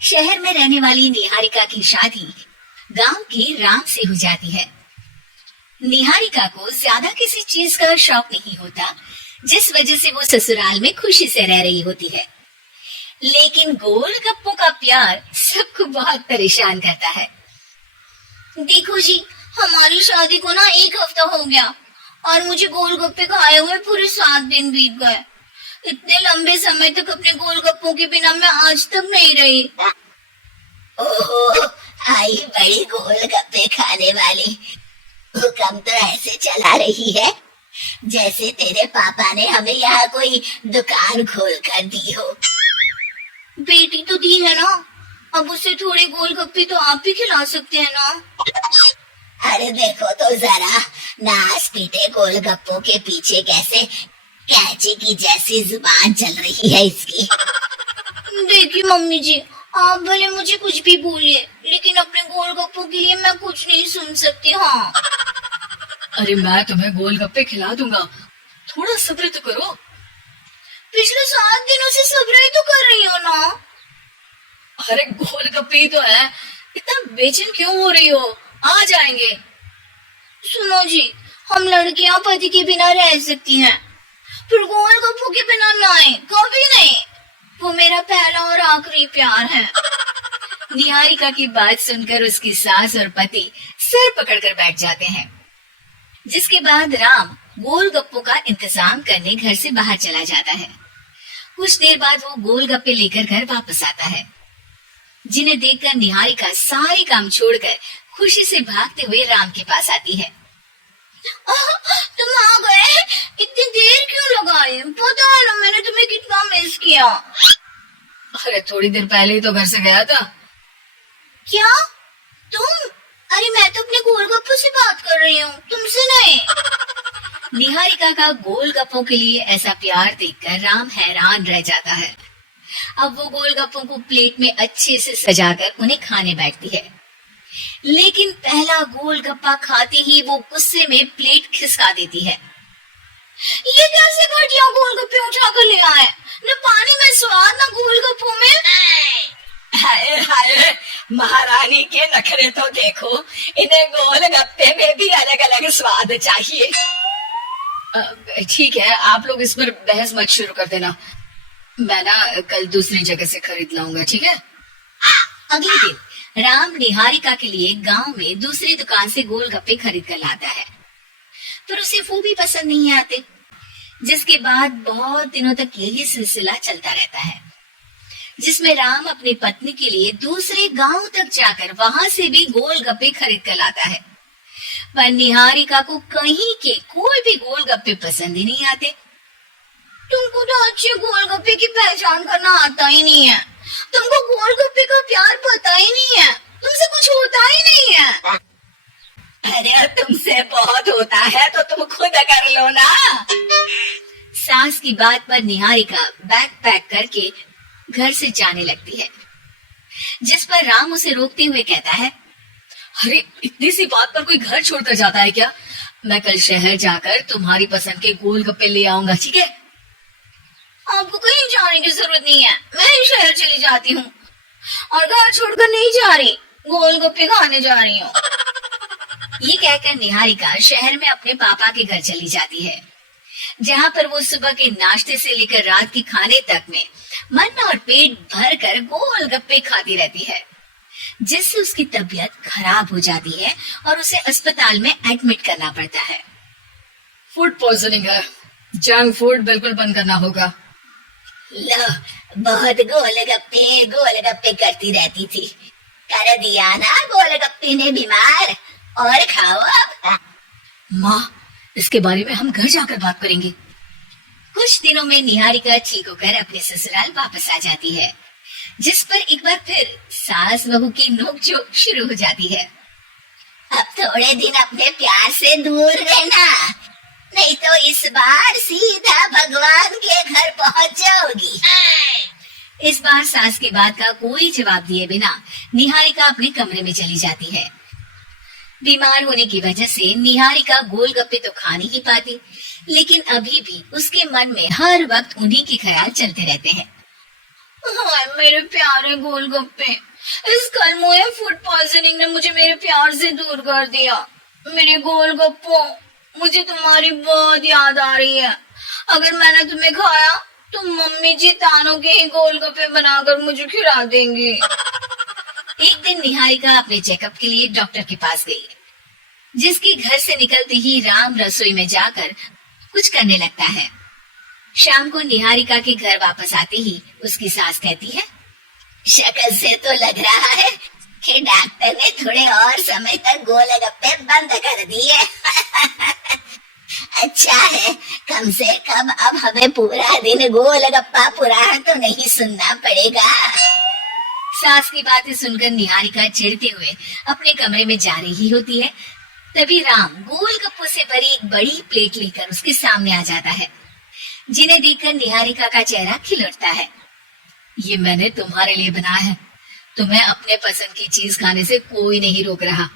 शहर में रहने वाली निहारिका की शादी गांव के राम से हो जाती है। निहारिका को ज्यादा किसी चीज का शौक नहीं होता, जिस वजह से वो ससुराल में खुशी से रह रही होती है। लेकिन गोलगप्पों का प्यार सबको बहुत परेशान करता है। देखो जी, हमारी शादी को ना 1 हफ्ता हो गया और मुझे गोलगप्पे खाए हुए पूरे 7 दिन बीत गए। इतने लंबे समय तक अपने गोलगप्पों के बिना मैं आज तक नहीं रही। ओहो, आई बड़ी गोलगप्पे खाने वाली। हुक्म तो ऐसे चला रही है जैसे तेरे पापा ने हमें यहाँ कोई दुकान खोल कर दी हो। बेटी तो दी है ना, अब उसे थोड़े गोलगप्पे तो आप भी खिला सकते हैं ना। अरे देखो तो जरा, नाच पीटे गोलगप्पों के पीछे कैसे कैंची की जैसी जुबान चल रही है इसकी। देखिए मम्मी जी, आप भले मुझे कुछ भी बोलिए, लेकिन अपने गोलगप्पों के लिए मैं कुछ नहीं सुन सकती। हाँ, अरे मैं तुम्हें गोलगप्पे खिला दूंगा, थोड़ा सब्र तो करो। पिछले 7 दिनों से सब्र ही तो कर रही हो ना। अरे गोलगप्पे ही तो है, इतना बेचैन क्यों हो रही हो? आ जाएंगे। सुनो जी, हम लड़कियां पति के बिना रह सकती हैं, फिर गोलगप्पों के बिना नहीं, कभी नहीं। वो मेरा पहला और आखिरी प्यार है। निहारिका की बात सुनकर उसकी सास और पति सिर पकड़कर बैठ जाते हैं। जिसके बाद राम गोलगप्पों का इंतजाम करने घर से बाहर चला जाता है। कुछ देर बाद वो गोलगप्पे लेकर घर वापस आता है, जिन्हें देखकर निहारिका सारे काम छोड़कर खुशी से भागते हुए राम के पास आती है। तुम आ गए? इतनी देर क्यों लगाई? पता है ना मैंने तुम्हें कितना मिस किया। अरे थोड़ी देर पहले ही तो घर से गया था। क्या तुम? अरे मैं तो अपने गोलगप्पों से बात कर रही हूँ, तुमसे नहीं। निहारिका का गोलगप्पों के लिए ऐसा प्यार देखकर राम हैरान रह जाता है। अब वो गोलगप्पों को प्लेट में अच्छे से सजाकर उन्हें खाने बैठती है, लेकिन पहला गोलगप्पा खाते ही वो गुस्से में प्लेट खिसका देती है। ये कैसे घटिया गोलगप्पे उठा कर ले आए? न पानी में स्वाद, न गोलगप्पों में। हाय हाय, महारानी के नखरे तो देखो, इन्हें गोलगप्पे में भी अलग अलग स्वाद चाहिए। ठीक है, आप लोग इस पर बहस मत शुरू कर देना, मैं ना कल दूसरी जगह से खरीद लाऊंगा, ठीक है? अगले दिन राम निहारिका के लिए गांव में दूसरी दुकान से गोलगप्पे खरीद कर लाता है, पर उसे वो भी पसंद नहीं आते। जिसके बाद बहुत दिनों तक यही सिलसिला चलता रहता है, जिसमें राम अपनी पत्नी के लिए दूसरे गांव तक जाकर वहां से भी गोलगप्पे खरीद कर लाता है, पर निहारिका को कहीं के कोई भी गोलगप्पे पसंद ही नहीं आते। तुमको तो अच्छे गोलगप्पे की पहचान करना आता ही नहीं है, तुमको गोलगप्पे का प्यार पता ही नहीं है, तुमसे कुछ होता ही नहीं है। अरे तुमसे बहुत होता है तो तुम खुद कर लो ना। सास की बात पर निहारिका बैग पैक करके घर से जाने लगती है, जिस पर राम उसे रोकते हुए कहता है, अरे इतनी सी बात पर कोई घर छोड़कर जाता है क्या? मैं कल शहर जाकर तुम्हारी पसंद के गोलगप्पे ले आऊंगा, ठीक है? आपको कहीं जाने की जरूरत नहीं है, मैं ही शहर चली जाती हूँ और घर छोड़कर नहीं जा रही, गोलगप्पे खाने जा रही हूँ। ये कहकर निहारिका शहर में अपने पापा के घर चली जाती है, जहाँ पर वो सुबह के नाश्ते से लेकर रात के खाने तक में मन और पेट भर कर गोलगप्पे खाती रहती है, जिससे उसकी तबीयत खराब हो जाती है और उसे अस्पताल में एडमिट करना पड़ता है। फूड पॉइजनिंग है, जंक फूड बिल्कुल बंद करना होगा। लो, बहुत गोलगप्पे गोलगप्पे करती रहती थी, कर दिया ना गोलगप्पे ने बीमार। और खाओ अब। माँ, इसके बारे में हम घर जाकर बात करेंगे। कुछ दिनों में निहारिका ठीक होकर अपने ससुराल वापस आ जाती है, जिस पर एक बार फिर सास बहू की नोकझोंक शुरू हो जाती है। अब थोड़े दिन अपने प्यार से दूर रहना, नहीं तो इस बार सीधा भगवान के घर पहुंच जाओगी। इस बार सास की बात का कोई जवाब दिए बिना निहारिका अपने कमरे में चली जाती है। बीमार होने की वजह से निहारिका गोलगप्पे तो खा नहीं पाती, लेकिन अभी भी उसके मन में हर वक्त उन्हीं के ख्याल चलते रहते हैं। हाय मेरे प्यारे गोलगप्पे, इस कलमुए फूड पॉइजनिंग ने मुझे मेरे प्यार से दूर कर दिया। मेरे गोलगप्पों, मुझे तुम्हारी बहुत याद आ रही है। अगर मैंने तुम्हें खाया तो मम्मी जी तानों के ही गोलगप्पे बनाकर मुझे खिला देंगी। एक दिन निहारिका अपने चेकअप के लिए डॉक्टर के पास गई, जिसके घर से निकलते ही राम रसोई में जाकर कुछ करने लगता है। शाम को निहारिका के घर वापस आते ही उसकी सास कहती है, शक्ल से तो लग रहा है कि डॉक्टर ने थोड़े और समय तक गोलगप्पे बंद कर दिए। अच्छा है, कम से कम अब हमें पूरा दिन गोलगप्पा पुराण तो नहीं सुनना पड़ेगा। सास की बातें सुनकर निहारिका चिढ़ते हुए अपने कमरे में जा रही होती है। तभी राम गोलगप्पों से भरी एक बड़ी प्लेट लेकर उसके सामने आ जाता है, जिन्हें देखकर निहारिका का चेहरा खिल उठता है। ये मैंने तुम्हारे लिए बनाया है। तुम्हें अपने पसंद की चीज खाने से कोई नहीं रोक रहा।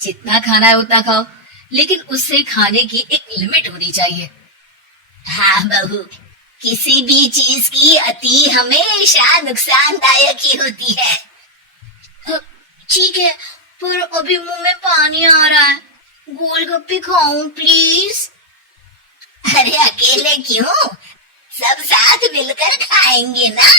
जितना खाना है उतना खाओ, लेकिन उससे खाने की एक लिमिट होनी चाहिए। हाँ बहू, किसी भी चीज की अति हमेशा नुकसानदायक ही होती है। ठीक है, पर अभी मुंह में पानी आ रहा है। गोलगप्पे खाऊं प्लीज? अरे अकेले क्यों, सब साथ मिलकर खाएंगे ना।